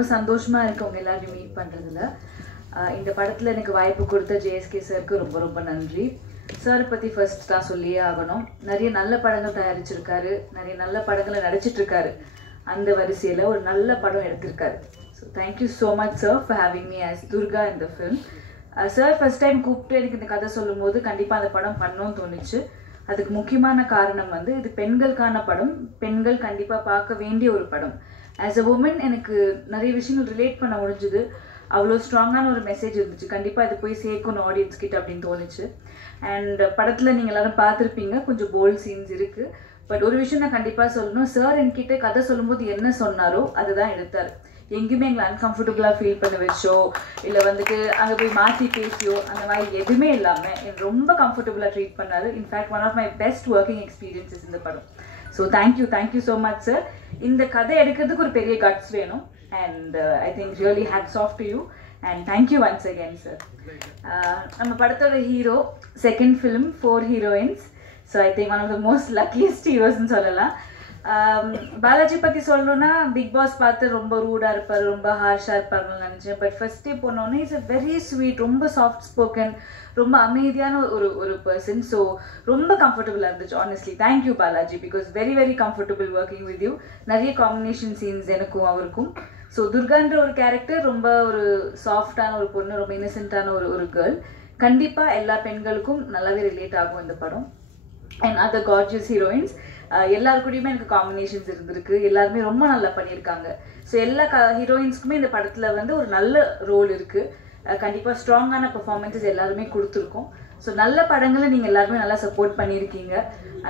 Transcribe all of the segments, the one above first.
ரொம்ப சந்தோஷமாக இருக்கு உங்கள் எல்லாரையும் மீட் பண்ணுறதுல. இந்த படத்தில் எனக்கு வாய்ப்பு கொடுத்த ஜேஎஸ்கே சாருக்கு ரொம்ப ரொம்ப நன்றி. சார் பற்றி ஃபர்ஸ்ட் தான் சொல்லியே ஆகணும். நிறைய நல்ல படங்கள் தயாரிச்சிருக்காரு, நிறைய நல்ல படங்களை நடிச்சிட்ருக்காரு. அந்த வரிசையில் ஒரு நல்ல படம் எடுத்திருக்காரு. So thank you so much sir for having me as Durga இந்த ஃபிலிம். சார் ஃபர்ஸ்ட் டைம் கூப்பிட்டு எனக்கு இந்த கதை சொல்லும்போது கண்டிப்பாக அந்த படம் பண்ணணும்னு தோணுச்சு. அதுக்கு முக்கியமான காரணம் வந்து இது பெண்களுக்கான படம், பெண்கள் கண்டிப்பாக பார்க்க வேண்டிய ஒரு படம். ஆஸ் அ உமன் எனக்கு நிறைய விஷயங்கள் ரிலேட் பண்ண முடிஞ்சுது. அவ்வளோ ஸ்ட்ராங்கான ஒரு மெசேஜ் இருந்துச்சு. கண்டிப்பாக இது போய் சேர்க்கணும் ஆடியன்ஸ் கிட்ட அப்படின்னு தோணுச்சு. அண்ட் படத்தில் நீங்கள் எல்லாரும் பார்த்துருப்பீங்க, கொஞ்சம் போல்ட் சீன்ஸ் இருக்குது. பட் ஒரு விஷயம் நான் கண்டிப்பாக சொல்லணும், சார் என்கிட்ட கதை சொல்லும்போது என்ன சொன்னாரோ அதுதான் எடுத்தார். எங்கேயுமே எங்களை அன்கம்ஃபர்டபுளாக ஃபீல் பண்ண வச்சோ இல்லை வந்துட்டு அங்கே போய் மாற்றி பேசியோ அந்த மாதிரி எதுவுமே இல்லாமல் எனக்கு ரொம்ப கம்ஃபர்டபுளாக ட்ரீட் பண்ணார். In fact one of my best working experiences இந்த படம். So thank you so much sir. இந்த கதை எடுக்கிறதுக்கு ஒரு பெரிய கட்ஸ் வேணும். And I think really hats off to you and thank you once again sir. நம்ம படத்தோட hero, second film 4 heroines. So I think one of the most luckiest ஹீரோஸ்ன்னு சொல்லலாம். பாலாஜி பற்றி சொல்லணும்னா பிக் பாஸ் பார்த்து ரொம்ப ரூடாக இருப்பார், ரொம்ப ஹார்ஷாக இருப்பாருன்னு நினச்சேன். பட் ஃபர்ஸ்ட் டே போனோன்னே இட்ஸ் அ வெரி ஸ்வீட், ரொம்ப சாஃப்ட் ஸ்போக்கன், ரொம்ப அமைதியான ஒரு பர்சன். ஸோ ரொம்ப கம்ஃபர்டபுளாக இருந்துச்சு honestly. Thank you Balaji, because very very comfortable working with you. நிறைய காம்பினேஷன் சீன்ஸ் எனக்கும் அவருக்கும். ஸோ துர்கான்ற ஒரு கேரக்டர் ரொம்ப ஒரு சாஃப்டான ஒரு பொண்ணு, ரொம்ப இன்னசென்ட்டான ஒரு கேர்ள். கண்டிப்பாக எல்லா பெண்களுக்கும் நல்லாவே ரிலேட் ஆகும் இந்த படம். அண்ட் அதர் கார்ஜியஸ் ஹீரோயின்ஸ் எல்லாருக்கூடயுமே எனக்கு காம்பினேஷன்ஸ் இருந்திருக்கு. எல்லாருமே ரொம்ப நல்லா பண்ணியிருக்காங்க. ஸோ எல்லா ஹீரோயின்ஸ்க்குமே இந்த படத்தில் வந்து ஒரு நல்ல ரோல் இருக்குது. கண்டிப்பாக ஸ்ட்ராங்கான பெர்ஃபார்மன்ஸஸ் எல்லாருமே கொடுத்துருக்கோம். ஸோ நல்ல படங்களை நீங்கள் எல்லாருமே நல்லா சப்போர்ட் பண்ணியிருக்கீங்க.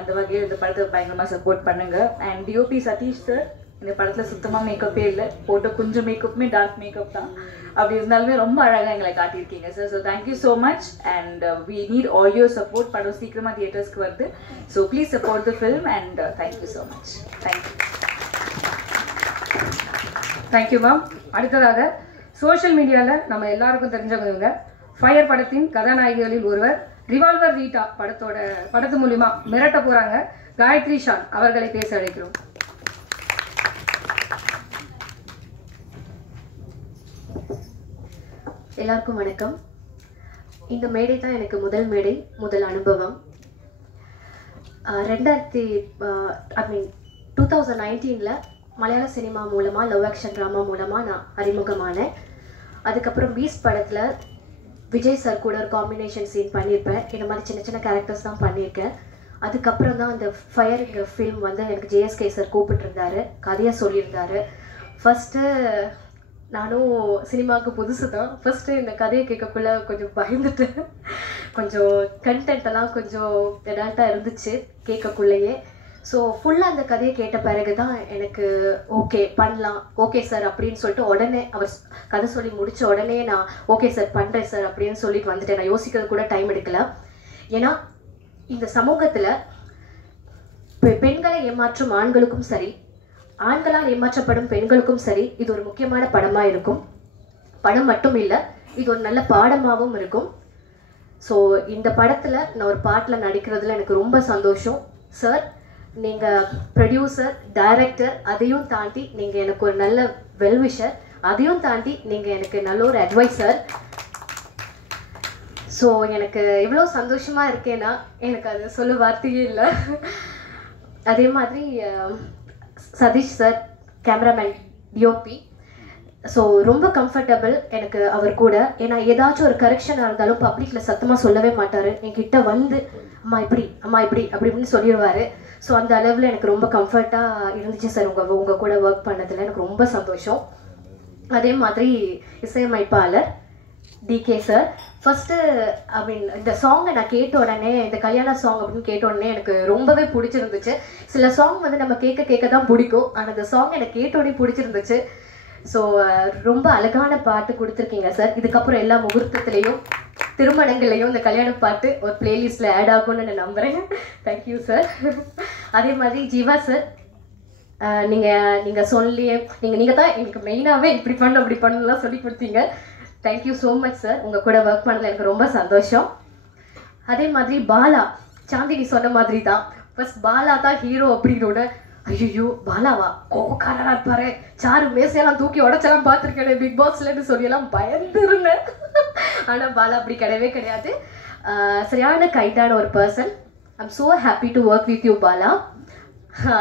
அந்த வகையில் இந்த படத்தை பயங்கரமாக சப்போர்ட் பண்ணுங்கள். அண்ட் டிஓபி சதீஷ் சார், இந்த படத்தில் சுத்தமாக மேக்கப்பே இல்லை, போட்ட கொஞ்சம் மேக்கப்புமே டார்க் மேக்கப் தான். அப்படி இருந்தாலுமே ரொம்ப அழகாக எங்களை காட்டியிருக்கீங்க சார். So thank you so much and we need all your support. படம் சீக்கிரமாக தியேட்டர்ஸ்க்கு வருது. So please support the film and thank you so much. Thank you. Thank you ma'am. அடுத்ததாக சோஷியல் மீடியாவில் நம்ம எல்லாருக்கும் தெரிஞ்சவங்க ஃபயர் படத்தின் கதாநாயகிகளில் ஒருவர் ரிவால்வர் ரீட்டா படத்து மூலிமா மிரட்ட போகிறாங்க. காயத்ரி ஷான் அவர்களை பேச அழைக்கிறோம். எல்லாருக்கும் வணக்கம். இந்த மேடை தான் எனக்கு முதல் மேடை, முதல் அனுபவம். 2019 மலையாள சினிமா மூலமாக லவ் ஆக்ஷன் ட்ராமா மூலமாக நான் அறிமுகமானேன். அதுக்கப்புறம் பீஸ்ட் படத்தில் விஜய் சார் கூட ஒரு காம்பினேஷன் சீன் பண்ணியிருப்பேன். இந்த மாதிரி சின்ன சின்ன கேரக்டர்ஸ் தான் பண்ணியிருக்கேன். அதுக்கப்புறம் தான் அந்த ஃபயருங்கிற ஃபிலிம் வந்து எனக்கு ஜேஎஸ்கே சார் கூப்பிட்டுருந்தாரு, கதையை சொல்லியிருந்தாரு. ஃபஸ்ட்டு நானும் சினிமாவுக்கு புதுசு தான். ஃபஸ்ட்டு இந்த கதையை கேட்கக்குள்ள கொஞ்சம் பயந்துட்டு, கொஞ்சம் கண்டென்ட்டெல்லாம் கொஞ்சம் எடால்ட்டாக இருந்துச்சு கேட்கக்குள்ளேயே. ஸோ ஃபுல்லாக அந்த கதையை கேட்ட பிறகு தான் எனக்கு ஓகே பண்ணலாம், ஓகே சார் அப்படின்னு சொல்லிட்டு உடனே அவர் கதை சொல்லி முடித்த உடனே நான் ஓகே சார் பண்ணுறேன் சார் அப்படின்னு சொல்லிட்டு வந்துட்டேன். நான் யோசிக்கிறது கூட டைம் எடுக்கல. ஏன்னா இந்த சமூகத்தில் பெண்களை ஏமாற்றும் ஆண்களுக்கும் சரி, ஆண்களால் ஏமாற்றப்படும் பெண்களுக்கும் சரி, இது ஒரு முக்கியமான படமாக இருக்கும். படம் மட்டும் இல்லை, இது ஒரு நல்ல பாடமாகவும் இருக்கும். ஸோ இந்த படத்தில் நான் ஒரு பாட்டில் நடிக்கிறதுல எனக்கு ரொம்ப சந்தோஷம். சார், நீங்கள் ப்ரொடியூசர், டைரக்டர், அதையும் தாண்டி நீங்கள் எனக்கு ஒரு நல்ல வெல்விஷர், அதையும் தாண்டி நீங்கள் எனக்கு நல்ல ஒரு அட்வைசர். ஸோ எனக்கு எவ்வளோ சந்தோஷமாக இருக்கேன்னா எனக்கு அது சொல்ல வார்த்தையே இல்லை. அதே மாதிரி Sathish sir, cameraman, DOP, so ரொம்ப கம்ஃபர்டபுள் எனக்கு அவர் கூட. ஏன்னா ஏதாச்சும் ஒரு கரெக்ஷனாக இருந்தாலும் பப்ளிக்கில் சத்தமாக சொல்லவே மாட்டார். என்கிட்ட வந்து அம்மா இப்படி அப்படி இப்படின்னு சொல்லிடுவார். ஸோ அந்த அளவில் எனக்கு ரொம்ப கம்ஃபர்ட்டாக இருந்துச்சு சார் உங்கள் கூட ஒர்க் பண்ணதில். எனக்கு ரொம்ப சந்தோஷம். அதே மாதிரி இசையமைப்பாளர் டிகே சார், ஃபஸ்ட்டு இந்த சாங்கை நான் கேட்ட உடனே, இந்த கல்யாண சாங் அப்படின்னு கேட்ட உடனே எனக்கு ரொம்பவே பிடிச்சிருந்துச்சு. சில சாங் வந்து நம்ம கேட்க தான் பிடிக்கும், ஆனால் இந்த சாங் எனக்கு கேட்ட உடனே பிடிச்சிருந்துச்சு. ஸோ ரொம்ப அழகான பாட்டு கொடுத்துருக்கீங்க சார். இதுக்கப்புறம் எல்லா முகூர்த்தத்துலேயும் திருமணங்கள்லையும் இந்த கல்யாண பாட்டு ஒரு பிளேலிஸ்ட்டில் ஆட் ஆகும்னு நான் நம்புகிறேன். Thank you sir. அதே மாதிரி ஜீவா சார், நீங்கள் சொல்லி நீங்கள் தான் எனக்கு மெயினாகவே இப்படி பண்ணணும் அப்படி பண்ணணும்லாம் சொல்லி கொடுத்தீங்க. Thank you so much sir. உங்கள் கூட ஒர்க் பண்ணதில் எனக்கு ரொம்ப சந்தோஷம். அதே மாதிரி பாலா, சாந்தினி சொன்ன மாதிரி தான், ஃபர்ஸ்ட் பாலா தான் ஹீரோ அப்படின்னோட ஐயோ பாலாவா கோவக்காரனா இருப்பாரு, சாரு மேசையெல்லாம் தூக்கி உடச்செல்லாம் பார்த்துருக்கேன் பிக் பாஸ்லன்னு சொல்லியெல்லாம் பயந்துருந்தேன். ஆனால் பாலா அப்படி கிடையவே கிடையாது. சரியான கைண்டான ஒரு person. I'm so happy to work with you Bala.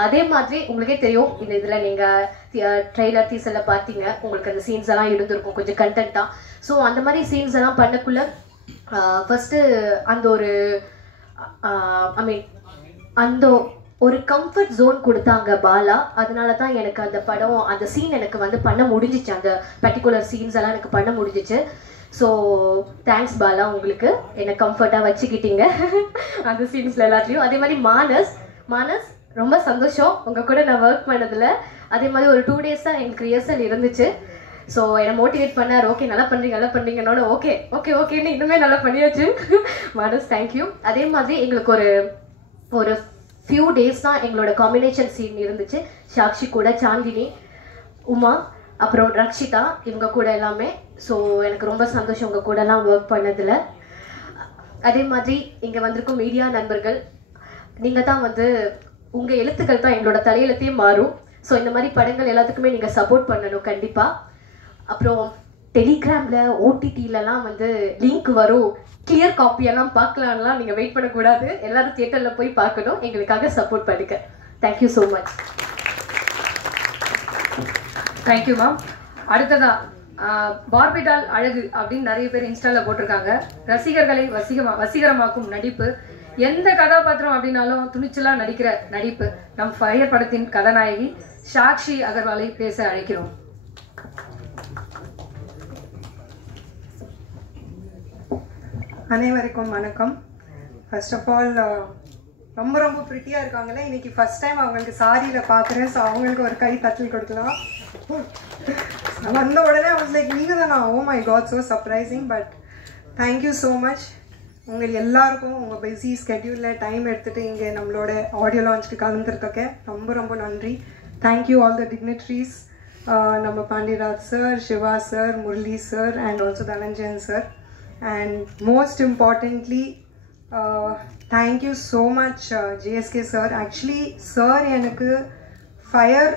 அதே மாதிரி உங்களுக்கே தெரியும், இந்த இதில் நீங்கள் ட்ரெய்லர் டீசரில் பார்த்தீங்க, உங்களுக்கு அந்த சீன்ஸ் எல்லாம் இருந்திருக்கும் கொஞ்சம் கண்டென்ட்டாக. ஸோ அந்த மாதிரி சீன்ஸ் எல்லாம் பண்ணக்குள்ள ஃபஸ்ட்டு அந்த ஒரு ஐ மீன் அந்த ஒரு கம்ஃபர்ட் ஜோன் கொடுத்தாங்க பாலா. அதனால தான் எனக்கு அந்த படம் அந்த சீன் எனக்கு வந்து பண்ண முடிஞ்சிச்சு, அந்த பர்டிகுலர் சீன்ஸ் எல்லாம் எனக்கு பண்ண முடிஞ்சிச்சு. ஸோ தேங்க்ஸ் பாலா, உங்களுக்கு என்னை கம்ஃபர்ட்டாக வச்சுக்கிட்டீங்க அந்த சீன்ஸில் எல்லாத்துலேயும். அதே மாதிரி மானஸ் ரொம்ப சந்தோஷம் உங்கள் கூட நான் ஒர்க் பண்ணதில். அதே மாதிரி ஒரு 2 days தான் எங்களுக்கு ரிஹர்சல் இருந்துச்சு. ஸோ என்னை மோட்டிவேட் பண்ணார், ஓகே நல்லா பண்ணுறீங்கன்னோட ஓகேன்னு இன்னுமே நல்லா பண்ணியாச்சு. மானஸ் தேங்க்யூ. அதே மாதிரி எங்களுக்கு ஒரு ஃபியூ டேஸ் தான் எங்களோட காம்பினேஷன் சீன் இருந்துச்சு. சாக்ஷி கூட, சாந்தினி, உமா, அப்புறம் ரக்ஷிதா, இவங்க கூட எல்லாமே. ஸோ எனக்கு ரொம்ப சந்தோஷம் உங்கள் கூடலாம் ஒர்க் பண்ணதில். அதே மாதிரி இங்கே வந்திருக்கும் மீடியா நண்பர்கள், நீங்கள் தான் வந்து உங்கள் எழுத்துக்கள் தான் எங்களோட தலையெழுத்தையே மாறும். ஸோ இந்த மாதிரி படங்கள் எல்லாத்துக்குமே நீங்கள் சப்போர்ட் பண்ணணும் கண்டிப்பாக. அப்புறம் டெலிகிராமில் ஓடிடிலலாம் வந்து லிங்க் வரும், கிளியர் காப்பியெல்லாம் பார்க்கலான்லாம் நீங்கள் வெயிட் பண்ணக்கூடாது. எல்லாரும் தியேட்டரில் போய் பார்க்கணும், எங்களுக்காக சப்போர்ட் பண்ணுங்க. Thank you so much. Thank you ma'am. அடுத்ததா பார்பிடால் அழகு அப்படின்னு நிறைய பேர் இன்ஸ்டால போட்டிருக்காங்க. ரசிகர்களை வசீகரமாக்கும் நடிப்பு, எந்த கதாபாத்திரம் அப்படின்னாலும் துணிச்சலா நடிக்கிற நடிப்பு. நம் ஃபயர் படத்தின் கதாநாயகி சாக்ஷி அகர்வாலை பேச அழைக்கிறோம். அனைவருக்கும் வணக்கம். ஃபர்ஸ்ட் ஆஃப் ஆல் ரொம்ப ரொம்ப ப்ரிட்டியாக இருக்காங்களே, இன்னைக்கு ஃபர்ஸ்ட் டைம் அவங்களுக்கு சாரியில் பார்க்குறேன். ஸோ அவங்களுக்கு ஒரு கை தட்டல் கொடுக்கலாம். வந்த உடனே அவங்க லைக் நீங்கள் தானா, oh my God, so surprising. But thank you so much. உங்கள் எல்லாருக்கும் உங்கள் பிஸி ஸ்கெட்யூலில் டைம் எடுத்துகிட்டு இங்கே நம்மளோட ஆடியோ லான்ச்சுக்கு கலந்துருக்க ரொம்ப ரொம்ப நன்றி. தேங்க்யூ ஆல் த டிக்னிட்ரிஸ், நம்ம Pandiyaraj sir, Siva sir, Murali sir, and also Dhananjayan sir. And most importantly, thank you so much JSK sir. Actually sir எனக்கு fire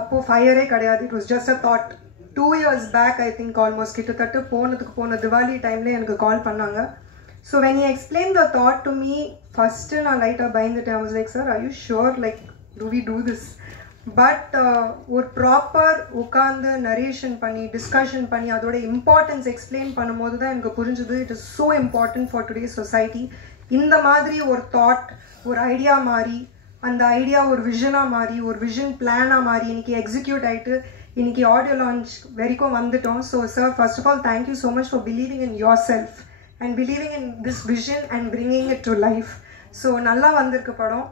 அப்போ ஃபயரே கிடையாது, it was just a thought. 2 years back I think almost கிட்டத்தட்ட போன திவாலி டைமில் எனக்கு கால் பண்ணாங்க. So when he explained the thought to me, first நான் லைட்டாக பயந்துட்டேன். I was like, sir, are you sure, like do we do this? But ஒரு proper உட்காந்து நரேஷன் பண்ணி டிஸ்கஷன் பண்ணி அதோட இம்பார்ட்டன்ஸ் எக்ஸ்பிளைன் பண்ணும்போது தான் எனக்கு புரிஞ்சுது, it is so important for today society. இந்த மாதிரி ஒரு தாட், ஒரு ஐடியா மாறி, அந்த ஐடியா ஒரு விஷனாக மாறி, ஒரு விஷன் பிளானாக மாறி இன்னைக்கு எக்ஸிக்யூட் ஆகிட்டு இன்னைக்கு ஆடியோ லான்ச் வரைக்கும் வந்துட்டோம். So sir, first of all thank you so much for believing in yourself and believing in this vision and bringing it to life. So நல்லா வந்திருக்கு படம்,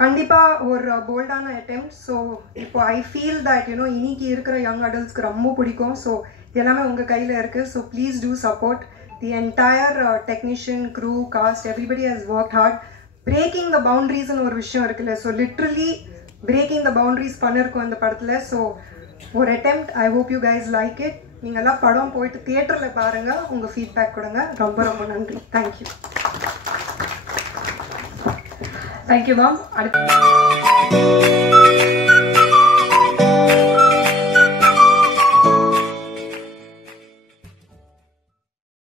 கண்டிப்பாக ஒரு போல்டான அட்டெம்ப்ட். ஸோ இப்போ ஐ ஃபீல் தட் இன்னைக்கு இருக்கிற யங் அடல்ட்ஸ்க்கு ரொம்ப பிடிக்கும். ஸோ எல்லாமே உங்கள் கையில் இருக்குது. So please do support the entire technician, crew, cast, everybody has work hard. Breaking the பவுண்ட்ரிஸ்ன்னு ஒரு விஷயம் இருக்குல்ல, so literally breaking the boundaries பண்ணிருக்கோம் இந்த படத்தில். ஸோ ஒரு attempt, I hope you guys like it. நீங்கள்லாம் படம் போயிட்டு தியேட்டரில் பாருங்கள், உங்கள் ஃபீட்பேக் கொடுங்க. ரொம்ப ரொம்ப நன்றி. தேங்க்யூ. Thank you ma'am. அடுத்து